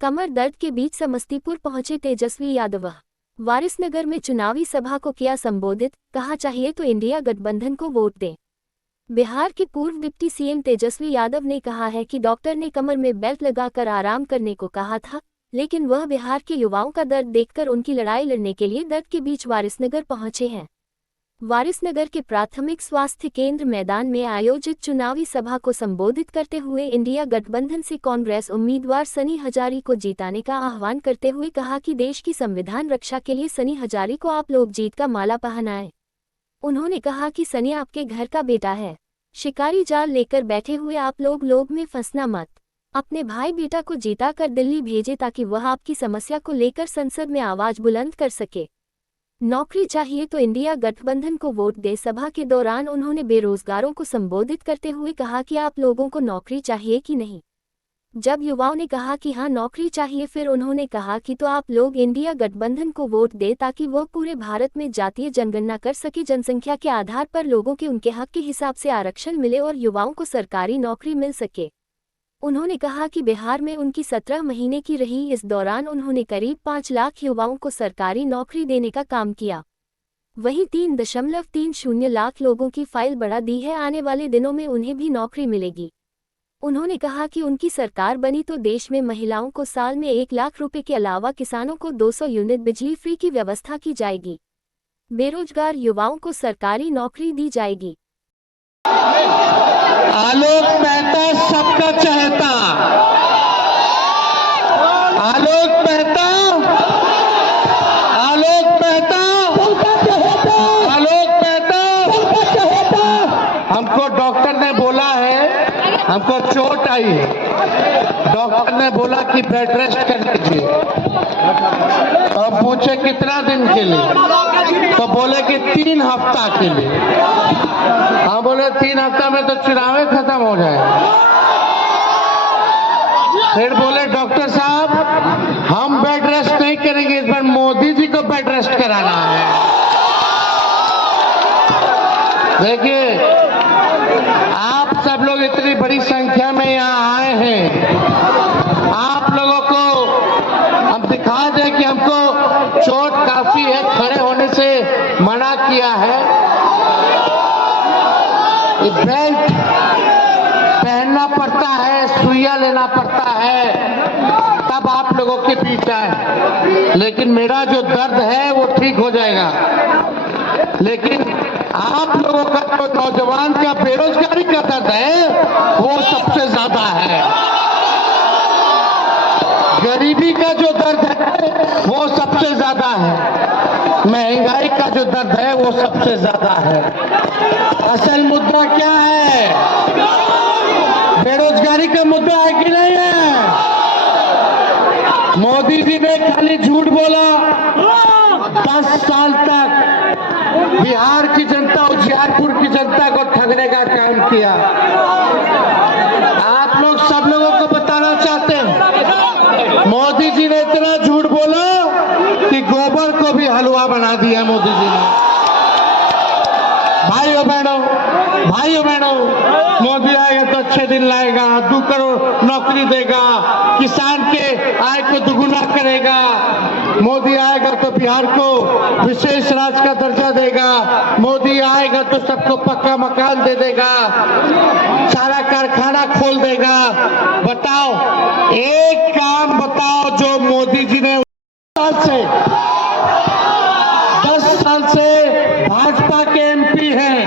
कमर दर्द के बीच समस्तीपुर पहुंचे तेजस्वी यादव। वारिसनगर में चुनावी सभा को किया संबोधित, कहा चाहिए तो इंडिया गठबंधन को वोट दें। बिहार के पूर्व डिप्टी सीएम तेजस्वी यादव ने कहा है कि डॉक्टर ने कमर में बेल्ट लगाकर आराम करने को कहा था, लेकिन वह बिहार के युवाओं का दर्द देखकर उनकी लड़ाई लड़ने के लिए दर्द के बीच वारिसनगर पहुंचे हैं। वारिसनगर के प्राथमिक स्वास्थ्य केंद्र मैदान में आयोजित चुनावी सभा को संबोधित करते हुए इंडिया गठबंधन से कांग्रेस उम्मीदवार सनी हजारी को जिताने का आह्वान करते हुए कहा कि देश की संविधान रक्षा के लिए सनी हजारी को आप लोग जीत का माला पहनाएं। उन्होंने कहा कि सनी आपके घर का बेटा है, शिकारी जाल लेकर बैठे हुए आप लोग में फंसना मत। अपने भाई बेटा को जीता कर दिल्ली भेजे ताकि वह आपकी समस्या को लेकर संसद में आवाज बुलंद कर सके। नौकरी चाहिए तो इंडिया गठबंधन को वोट दे। सभा के दौरान उन्होंने बेरोजगारों को संबोधित करते हुए कहा कि आप लोगों को नौकरी चाहिए कि नहीं। जब युवाओं ने कहा कि हाँ नौकरी चाहिए, फिर उन्होंने कहा कि तो आप लोग इंडिया गठबंधन को वोट दे ताकि वह पूरे भारत में जातीय जनगणना कर सके, जनसंख्या के आधार पर लोगों के उनके हक के हिसाब से आरक्षण मिले और युवाओं को सरकारी नौकरी मिल सके। उन्होंने कहा कि बिहार में उनकी 17 महीने की रही इस दौरान उन्होंने करीब 5 लाख युवाओं को सरकारी नौकरी देने का काम किया। वहीं 3.30 लाख लोगों की फाइल बढ़ा दी है, आने वाले दिनों में उन्हें भी नौकरी मिलेगी। उन्होंने कहा कि उनकी सरकार बनी तो देश में महिलाओं को साल में 1 लाख रुपए के अलावा किसानों को 200 यूनिट बिजली फ्री की व्यवस्था की जाएगी। बेरोजगार युवाओं को सरकारी नौकरी दी जाएगी। आलोक मेहता सबका चहेता, आलोक मेहता, आलोक मेहता, आलोक मेहता। हमको डॉक्टर ने बोला है, हमको चोट आई है, डॉक्टर ने बोला कि बेड रेस्ट कर लीजिए। तो पूछे कितना दिन के लिए, तो बोले कि 3 हफ्ता के लिए। हाँ बोले 3 हफ्ता में तो चुनाव खत्म हो जाएगा। फिर बोले डॉक्टर साहब हम बेड रेस्ट नहीं करेंगे, इस बार मोदी जी को बेड रेस्ट कराना है। देखिए आप सब लोग इतनी बड़ी संख्या में यहाँ आए हैं, आप लोगों को हम दिखा दें कि हमको चोट काफी है, खड़े होने से मना किया है। बेल्ट पहनना पड़ता है, सुइया लेना पड़ता है, तब आप लोगों के बीच आए। लेकिन मेरा जो दर्द है वो ठीक हो जाएगा। लेकिन आप लोगों का जो नौजवान का बेरोजगारी का दर्द है वो सबसे ज्यादा है, गरीबी का जो दर्द है वो सबसे ज्यादा है, महंगाई का जो दर्द है वो सबसे ज्यादा है। असल मुद्दा क्या है? बेरोजगारी का मुद्दा है कि नहीं है? मोदी जी ने खाली झूठ बोला। 10 साल तक बिहार की जनता, उजियारपुर की जनता को ठगने का काम किया। आप लोग सब लोगों को बताना चाहते हैं, मोदी जी ने इतना झूठ बोला कि गोबर को भी हलवा बना दिया मोदी जी ने। भाइयों बहनों, मोदी आएगा तो अच्छे दिन लाएगा, 2 करोड़ नौकरी देगा, किसान के आय को दुगुना करेगा। मोदी आएगा तो बिहार को विशेष राज्य का दर्जा देगा। मोदी आएगा तो सबको पक्का मकान दे देगा, सारा कारखाना खोल देगा। बताओ, एक काम बताओ जो मोदी जी ने 10 साल से भाजपा के एमपी हैं।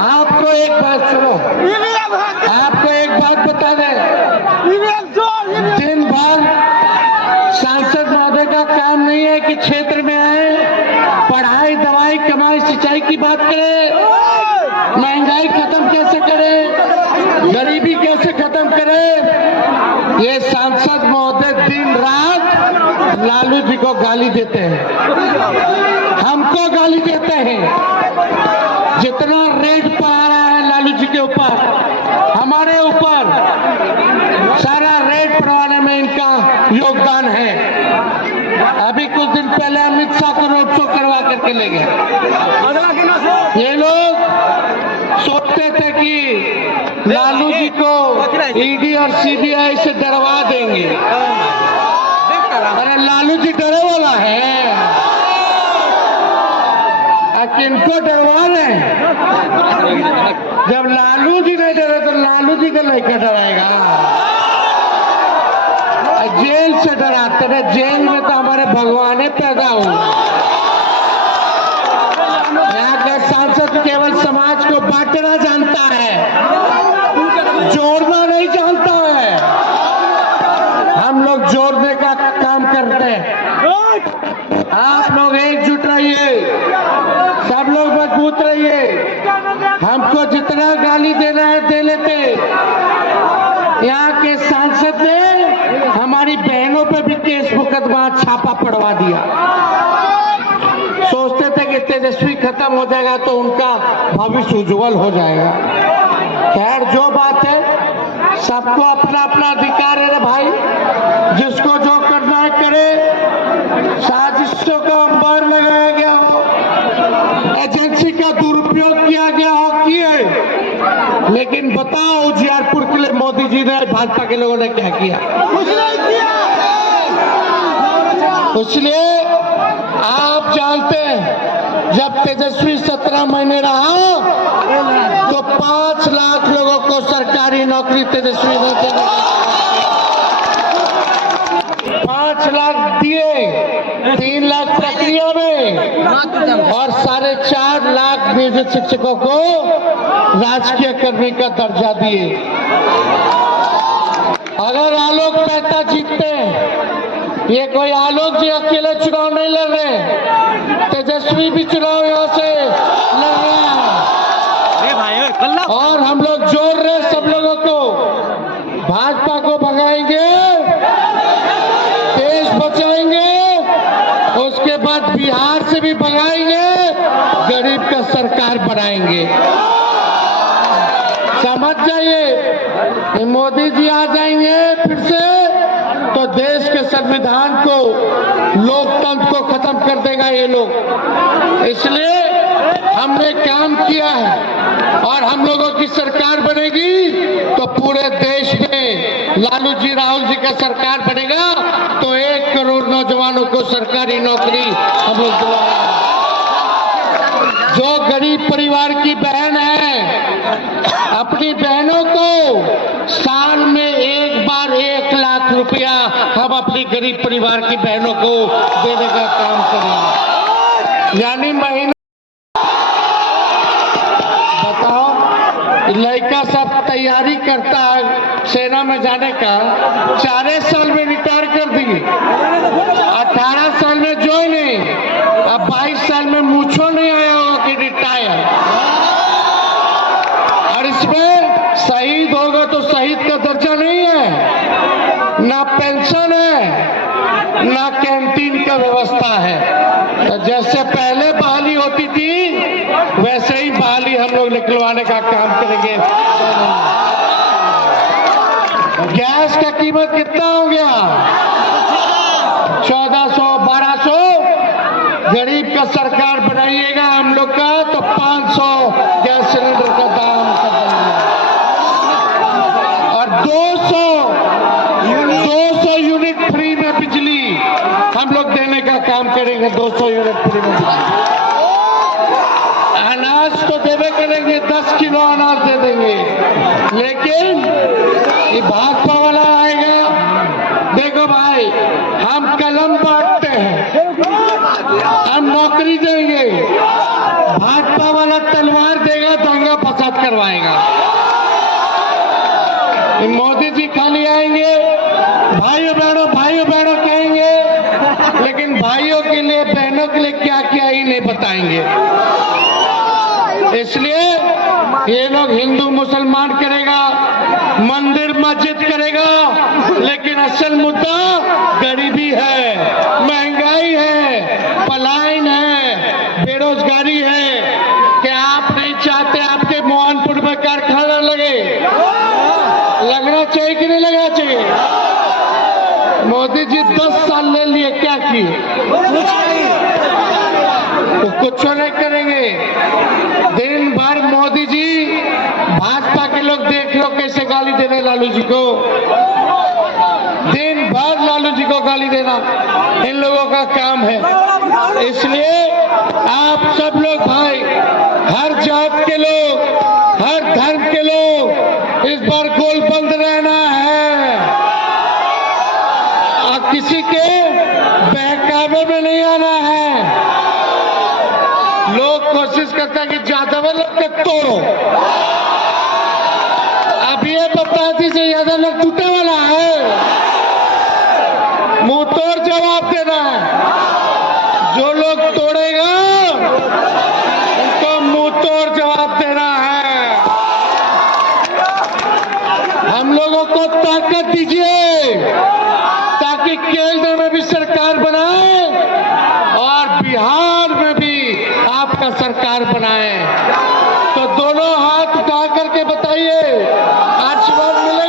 आपको एक बात सुनो, आपको एक बात बता दें, दिन भर सांसद महोदय का काम नहीं है कि क्षेत्र में आए, पढ़ाई, दवाई, कमाई, सिंचाई की बात करें, महंगाई खत्म कैसे करें, गरीबी कैसे खत्म करें। ये सांसद महोदय दिन रात लालू जी को गाली देते हैं, हमको गाली देते हैं। जितना रेट पा रहा है लालू जी के ऊपर, हमारे ऊपर, सारा रेट बढ़ाने में इनका योगदान है। अभी कुछ दिन पहले अमित शाह को रोड शो करवा करके ले गए। ये लोग सोचते थे कि लालू जी को ईडी और सीबीआई से डरवा देंगे। अरे लालू जी डरे वाला है, किनको डरवा रहे हैं? जब लालू जी नहीं डरे तो लालू जी का लड़का डराएगा। जेल से डराते रहे, जेल में तो हमारे भगवान पैदा हुए। यहाँ का सांसद केवल समाज को बांटना जानता है, जोड़ना नहीं जानता है। हम लोग जोड़ने का काम करते हैं। आप लोग एकजुट रहिए, सब लोग मजबूत रहिए। हमको जितना गाली देना है दे लेते। यहाँ के सांसद ने हमारी बहनों पे भी केस मुकदमा छापा पड़वा दिया। सोचते थे कि तेजस्वी खत्म हो जाएगा तो उनका भविष्य उज्जवल हो जाएगा। खैर जो बात है, सबको अपना अपना अधिकार है रे भाई, जिसको जो करना है करे। साजिशों का अंबार लगाया गया हो, एजेंसी का दुरुपयोग किया गया हो, किए, लेकिन बताओ उजियारपुर के लिए मोदी जी ने, भाजपा के लोगों ने क्या किया? इसलिए आप जानते हैं, जब तेजस्वी 17 महीने रहा तो 5 लाख लोगों को सरकारी नौकरी तेजस्वी ने दिया। 5 लाख दिए, 3 लाख प्रक्रिया में, और 4.5 लाख नियोजित शिक्षकों को राजकीय कर्मी का दर्जा दिए। अगर आलोक मेहता जीतते हैं, ये कोई आलोक जी अकेले चुनाव नहीं लड़ रहे, तेजस्वी भी चुनाव यहाँ से लड़ रहे हैं। और हम लोग जोड़ रहे सब लोगों को, भाजपा को भगाएंगे, देश बचाएंगे, उसके बाद बिहार से भी भगाएंगे, गरीब का सरकार बनाएंगे। समझ जाइए, मोदी जी आ जाएंगे फिर से तो देश के संविधान को, लोकतंत्र को खत्म कर देगा ये लोग। इसलिए हमने काम किया है, और हम लोगों की सरकार बनेगी तो पूरे देश में लालू जी, राहुल जी का सरकार बनेगा तो 1 करोड़ नौजवानों को सरकारी नौकरी हम लोग दिलाएंगे। जो गरीब परिवार की बहन है, अपनी बहनों को साल में एक बार 1 लाख रुपया हम अपनी गरीब परिवार की बहनों को देने का काम करेंगे। यानी महीने, बताओ, लड़का सब तैयारी करता है सेना में जाने का, 4 साल में रिटायर कर दिए, 18 साल में ज्वाइनिंग, अब 22 साल में मूछो नहीं आया होगा कि रिटायर। और इसमें शहीद होगा तो शहीद का दर्जा नहीं है, ना पेंशन है, ना कैंटीन का व्यवस्था है। तो जैसे पहले बहाली होती थी वैसे ही बहाली हम लोग निकलवाने का काम करेंगे। गैस का कीमत कितना हो गया? 1400, 1200। गरीब का सरकार बनाइएगा हम लोग का तो 500 गैस सिलेंडर का दाम कर देंगे, और 200 यूनिट फ्री में बिजली हम लोग देने का काम करेंगे। 200 यूनिट फ्री में बिजली। अनाज तो देवे करेंगे, 10 किलो अनाज दे देंगे, लेकिन ये भाजपा वाला आएगा। देखो भाई, हम कलम बांटते हैं, हम नौकरी देंगे, भाजपा वाला तलवार देगा, दंगा फसाद करवाएगा। मोदी जी खाली आएंगे, भाइयों बहनों कहेंगे, लेकिन भाइयों के लिए, बहनों के लिए क्या किया ही नहीं बताएंगे। इसलिए ये लोग हिंदू मुसलमान करेगा, मंदिर मस्जिद करेगा, लेकिन असल मुद्दा गरीबी है, महंगाई है, पलायन है, बेरोजगारी है। क्या आप नहीं चाहते आपके मोहनपुर में कारखाना लगे? लगना चाहिए कि नहीं लगना चाहिए? मोदी जी 10 साल ले लिए, क्या किए? तो कुछ नहीं करेंगे। दिन भर मोदी जी भाजपा के लोग देख लो कैसे गाली दे रहे लालू जी को, दिन भर लालू जी को गाली देना इन लोगों का काम है। इसलिए आप सब लोग भाई, हर जात के लोग, हर धर्म के लोग इस बार गोलबंद रहना है और किसी के बहकावे में नहीं आना है। लोग कोशिश करते हैं कि यादव लोग के तोड़ो, अब ये 85 से ज्यादा लोग टूटे वाला है, मुंह तोड़ जवाब देना है। जो लोग तोड़ेगा उनको मुंह तोड़ जवाब देना है। हम लोगों को ताकत दीजिए ताकि केंद्र में भी सरकार बनाए और बिहार में भी आपका सरकार बनाए। तो दोनों हाथ उठा करके बताइए, आशीर्वाद मिले।